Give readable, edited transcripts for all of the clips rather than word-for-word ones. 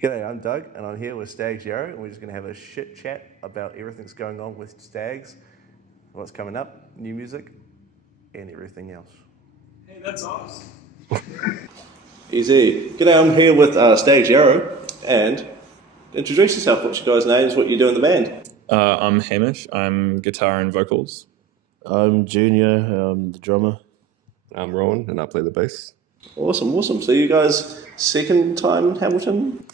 G'day, I'm Doug, and I'm here with Stag's Yarrow, and we're just going to have a shit chat about everything that's going on with Stags, what's coming up, new music, and everything else. Hey, that's awesome. Easy. G'day, I'm here with Stag's Yarrow, and introduce yourself. What's your guys' names? What you do in the band? I'm Hamish. I'm guitar and vocals. I'm Junior, I'm the drummer. I'm Rowan, and I play the bass. Awesome. So you guys second time in Hamilton?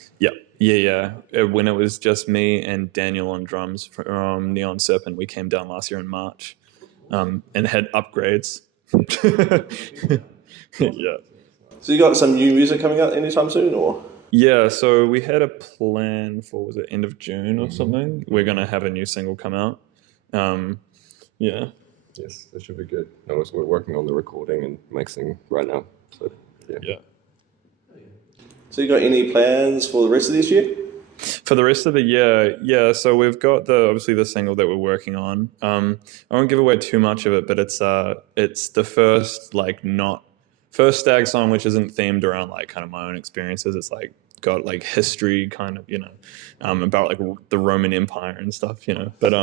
Yeah. When it was just me and Daniel on drums from Neon Serpent, we came down last year in March, and had upgrades. Yeah. So you got some new music coming out anytime soon, or? Yeah, so we had a plan for, was it end of June or something? We're going to have a new single come out. Yeah. Yes, that should be good. No, we're working on the recording and mixing right now. So, yeah. So you got any plans for the rest of this year? For the rest of the year, yeah. So we've got obviously the single that we're working on. I won't give away too much of it, but it's the first Stag song which isn't themed around like kind of my own experiences. It's like got like history kind of, about like the Roman Empire and stuff, But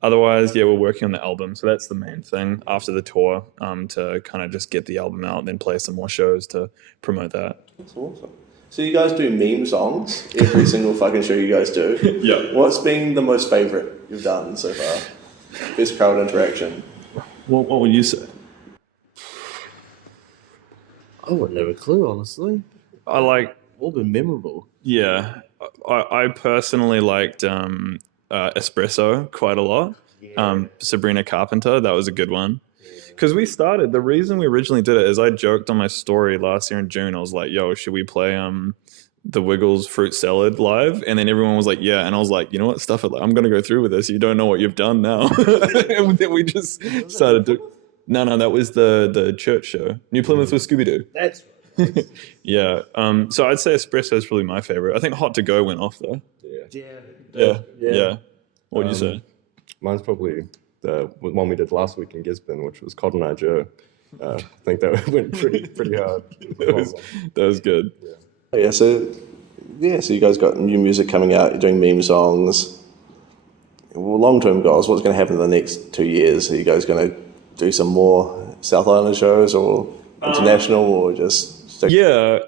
otherwise, yeah, we're working on the album. So that's the main thing after the tour, to kind of just get the album out and then play some more shows to promote that. That's awesome. So you guys do meme songs every single fucking show you guys do. Yeah. What's been the most favourite you've done so far? Best crowd interaction? What would you say? I wouldn't have a clue, honestly. I like... All been memorable. Yeah. I personally liked Espresso quite a lot. Sabrina Carpenter, that was a good one. Because the reason we originally did it is I joked on my story last year in June. I was like, yo, should we play the Wiggles Fruit Salad live? And then everyone was like, yeah. And I was like, you know what, stuff it. I'm going to go through with this. You don't know what you've done now. And then we just started to... No, that was the church show. New Plymouth with Scooby-Doo. That's right. Yeah. So I'd say Espresso is probably my favorite. I think Hot to Go went off though. Yeah. What would you say? Mine's probably the one we did last week in Gisborne, which was Cotton Eye Joe. I think that went pretty hard. That was good. So you guys got new music coming out, you're doing meme songs. Well, long-term goals, what's going to happen in the next 2 years? Are you guys going to do some more South Island shows or international or just stick? Yeah,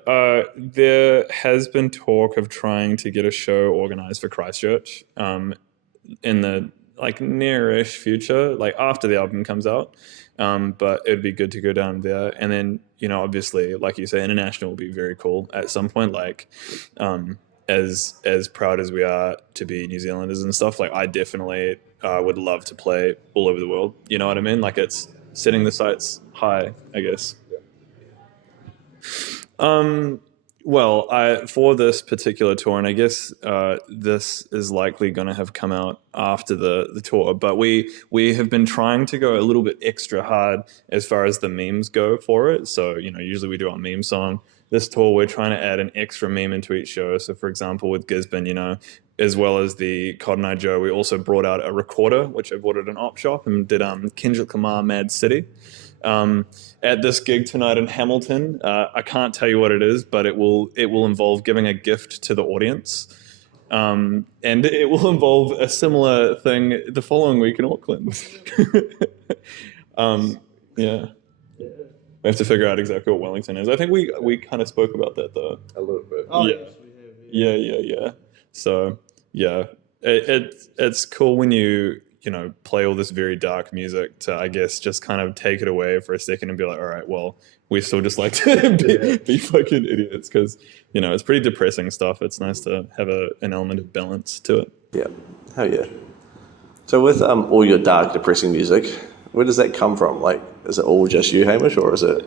there has been talk of trying to get a show organized for Christchurch in the nearish future, like after the album comes out. But it'd be good to go down there. And then, obviously, like you say, international will be very cool at some point. As proud as we are to be New Zealanders and stuff, I definitely would love to play all over the world. You know what I mean? It's setting the sights high, I guess. Well, for this particular tour, and I guess this is likely going to have come out after the tour, but we have been trying to go a little bit extra hard as far as the memes go for it. So, usually we do our meme song. This tour, we're trying to add an extra meme into each show. So, for example, with Gisborne, as well as the Cotton Eye Joe, we also brought out a recorder, which I bought at an op shop, and did Kendrick Lamar Mad City. At this gig tonight in Hamilton, I can't tell you what it is, but it will involve giving a gift to the audience, and it will involve a similar thing the following week in Auckland. Yeah. We have to figure out exactly what Wellington is. I think we kind of spoke about that though. A little bit. Oh, Yeah. yes, we have. Yeah. So yeah, it's cool when you play all this very dark music to, I guess, just kind of take it away for a second and be like, all right, well, we still just like to be fucking idiots, because it's pretty depressing stuff. It's nice to have an element of balance to it. Yeah, hell yeah. So with all your dark, depressing music, where does that come from? Is it all just you, Hamish, or is it...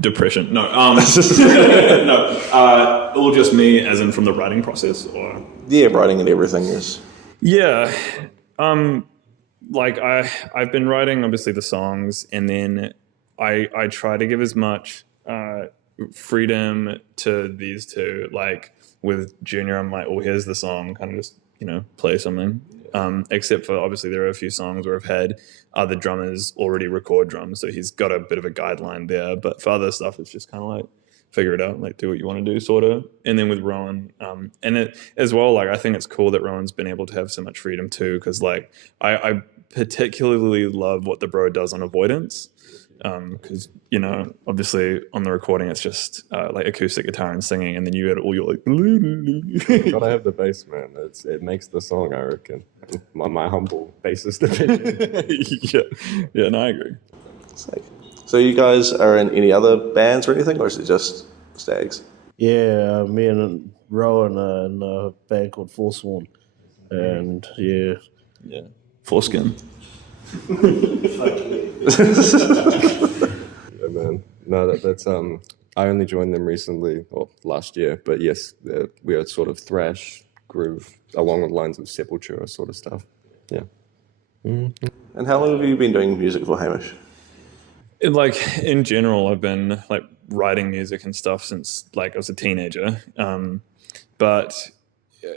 Depression? No. No. All just me, as in from the writing process, or... Yeah, writing and everything is... Yeah. I've been writing obviously the songs, and then I try to give as much freedom to these two. With Junior, I'm like, oh, here's the song, kind of just play something. Except for obviously there are a few songs where I've had other drummers already record drums, so he's got a bit of a guideline there. But for other stuff, it's just kind of figure it out, like do what you want to do, sort of. And then with Rowan, and it as well, like I think it's cool that Rowan's been able to have so much freedom too, because like I particularly love what the bro does on Avoidance. Because obviously on the recording it's just like acoustic guitar and singing, and then you had all your like Gotta have the bass, man. It makes the song, I reckon. My humble bassist opinion. yeah, no, I agree. Sick. So you guys are in any other bands or anything, or is it just Stags? Yeah, me and Rowan are in a band called Forsworn. And yeah. Foreskin. Yeah, man. No, that's I only joined them recently, or last year. But yes, we are sort of thrash groove along the lines of Sepultura sort of stuff. Yeah. And how long have you been doing music for, Hamish? In general, I've been like writing music and stuff since like I was a teenager. But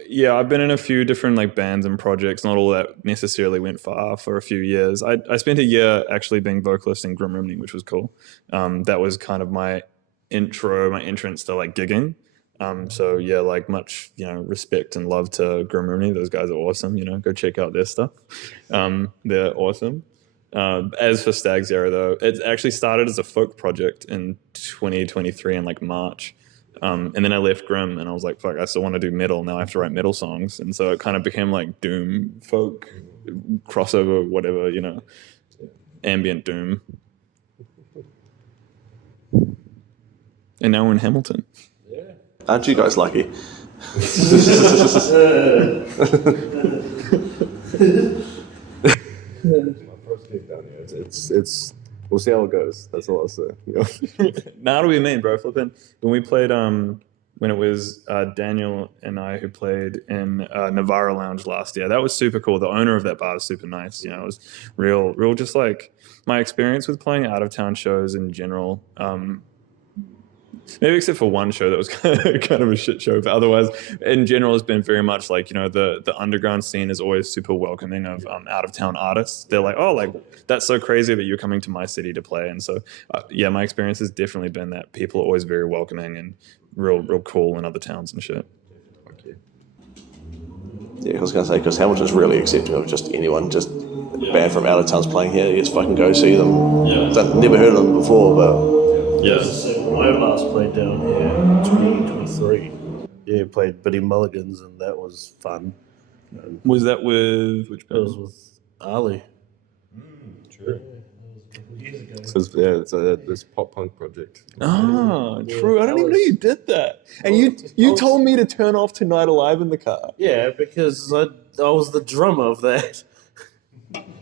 yeah, I've been in a few different like bands and projects. Not all that necessarily went far for a few years. I spent a year actually being vocalist in Grim Remedy, which was cool. That was kind of my entrance to like gigging. So yeah, like much, respect and love to Grim Remedy. Those guys are awesome. Go check out their stuff. They're awesome. As for Stag's Yarrow, though, it actually started as a folk project in 2023 in like March. And then I left Grim and I was like, fuck, I still want to do metal. Now I have to write metal songs. And so it kind of became like doom, folk, crossover, whatever, ambient doom. And now we're in Hamilton. Aren't you guys lucky? My first gig down here. It's we'll see how it goes. That's all I'll say. Now it'll be mean, bro. Flipping. When we played, when it was Daniel and I who played in Navarro Lounge last year, that was super cool. The owner of that bar is super nice. It was real, just like my experience with playing out of town shows in general. Maybe except for one show that was kind of a shit show, but otherwise, in general, it's been very much like the underground scene is always super welcoming of out of town artists. They're like, oh, like that's so crazy that you're coming to my city to play, and so yeah, my experience has definitely been that people are always very welcoming and real cool in other towns and shit. Yeah, I was going to say, because Hamilton's really accepting of just anyone, just a band from out of town's playing here, you just fucking go see them. Yeah. Never heard of them before, but... Yeah. When I last played down here in 2023, yeah, played Bitty Mulligans, and that was fun. And was that with which band? It was with Ali. True. So it's this pop punk project. Oh, true. I didn't even know you did that. And you told me to turn off Tonight Alive in the car. Yeah, because I was the drummer of that.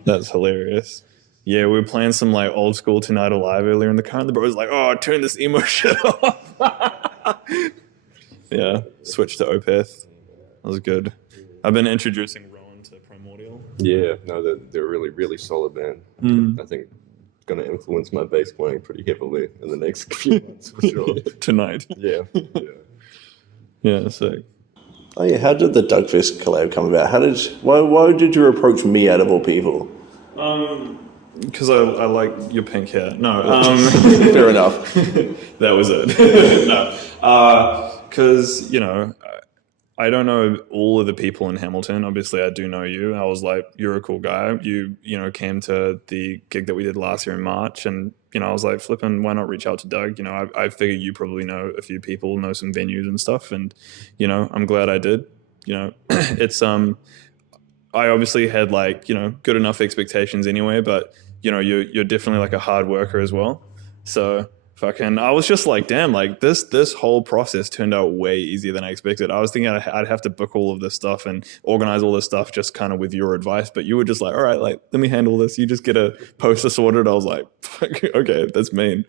That's hilarious. Yeah, we were playing some like old school Tonight Alive earlier in the car, and the bro was like, "Oh, turn this emo shit off." Yeah, switched to Opeth. That was good. I've been introducing Rowan to Primordial. Yeah, no, they're a really, really solid band. I think going to influence my bass playing pretty heavily in the next few months for sure. Tonight. Yeah. Yeah, sick. Oh yeah, how did the Dougfest collab come about? Why did you approach me out of all people? Because I like your pink hair. No. Fair enough. That was it. No. Because, I don't know all of the people in Hamilton. Obviously, I do know you. I was like, you're a cool guy. You came to the gig that we did last year in March. And, I was like, flipping, why not reach out to Doug? I figured you probably know a few people, know some venues and stuff. And, I'm glad I did. It's, I obviously had like, good enough expectations anyway, but you're definitely like a hard worker as well. So I was just like, damn, like this whole process turned out way easier than I expected. I was thinking I'd have to book all of this stuff and organize all this stuff just kind of with your advice, but you were just like, all right, like let me handle this. You just get a poster sorted. I was like, okay, that's mean.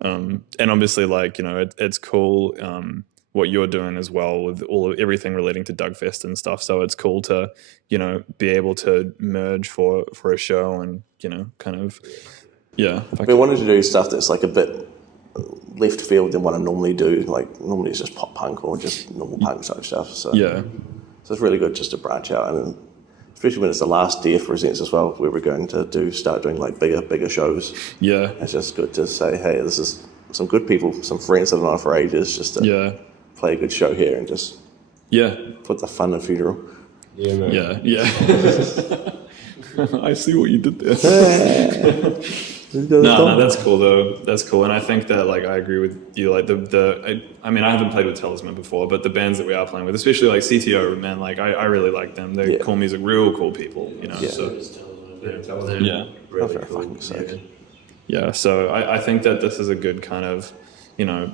And obviously like, it's cool. What you're doing as well with everything relating to Dougfest and stuff. So it's cool to, be able to merge for a show and, kind of, yeah. We wanted to do stuff that's like a bit left field than what I normally do. Like normally it's just pop punk or just normal punk type stuff. So yeah. So it's really good just to branch out and especially when it's the last day of Presents as well, where we're going to start doing like bigger shows. Yeah. It's just good to say, hey, this is some good people, some friends that I've known for ages, just to play a good show here and just put the fun in funeral. Yeah, man. Yeah. I see what you did there. No, that's cool though. That's cool, and I think that like I agree with you. Like I mean, I haven't played with Talisman before, but the bands that we are playing with, especially like CTO, man, like I really like them. They're cool music, real cool people, you know. So Really for cool. fucking sake. yeah, so I think that this is a good kind of, you know,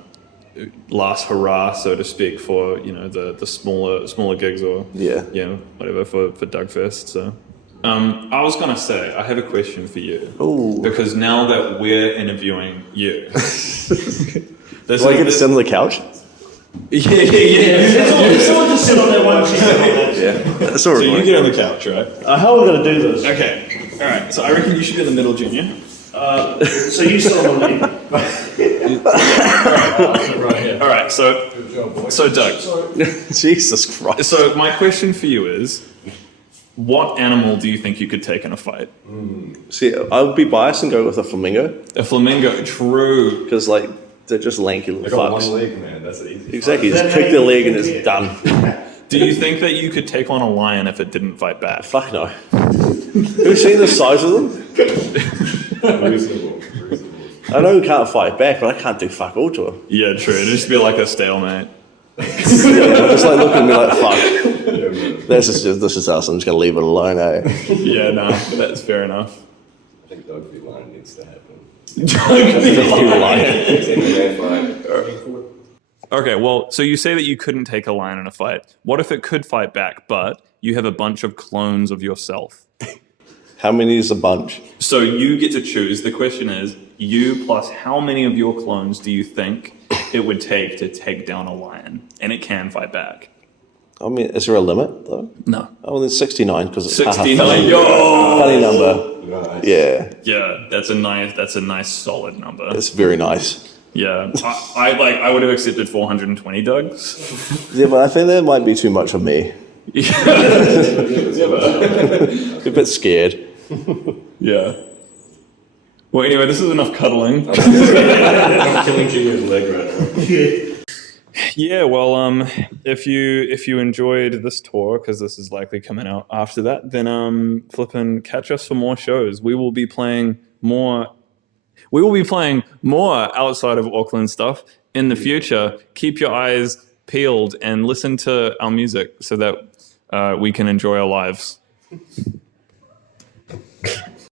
last hurrah, so to speak, for, you know, the smaller gigs or you know, whatever for Dougfest. So I was gonna say I have a question for you. Ooh. Because now that we're interviewing you, Do I get to sit on the couch? yeah. Someone just sit on that one chair. Yeah. That's all So you right. get on the couch, right? How are we going to do this? Okay. All right. So I reckon you should be in the middle, Junior. So you sit on me. Right here. All right. So Doug. Jesus Christ. So my question for you is, what animal do you think you could take in a fight? See, I would be biased and go with a flamingo, A flamingo. True. because like they're just lanky little I got fucks. one leg, man. That's easy. Exactly, just kick their leg and it's done. Do you think that you could take on a lion if it didn't fight back? Fuck no. Have you seen the size of them? Reasonable. I know we can't fight back, but I can't do fuck all to them. Yeah, true. It'd just be like a stalemate. Yeah, they're just like looking at me like, fuck. This is us. I'm just gonna leave it alone, eh? Yeah, no, that's fair enough. I think Doug v. Lion needs to happen. Okay, well, so you say that you couldn't take a lion in a fight. What if it could fight back, but you have a bunch of clones of yourself? How many is a bunch? So you get to choose. The question is, you plus how many of your clones do you think it would take to take down a lion? And it can fight back. I mean, is there a limit though? No. Oh, then 69 because it's 69. funny, Yo! funny number. Nice. Yeah, Yeah, that's a nice solid number. it's very nice. Yeah. I would have accepted 420 Dougs. Yeah, but I think that might be too much for me. A bit scared. Yeah. Well, anyway, this is enough cuddling. I'm killing Junior's leg right now. Yeah, well, if you enjoyed this tour, because this is likely coming out after that, then flippin' catch us for more shows. We will be playing more outside of Auckland stuff in the future. Keep your eyes peeled and listen to our music so that we can enjoy our lives.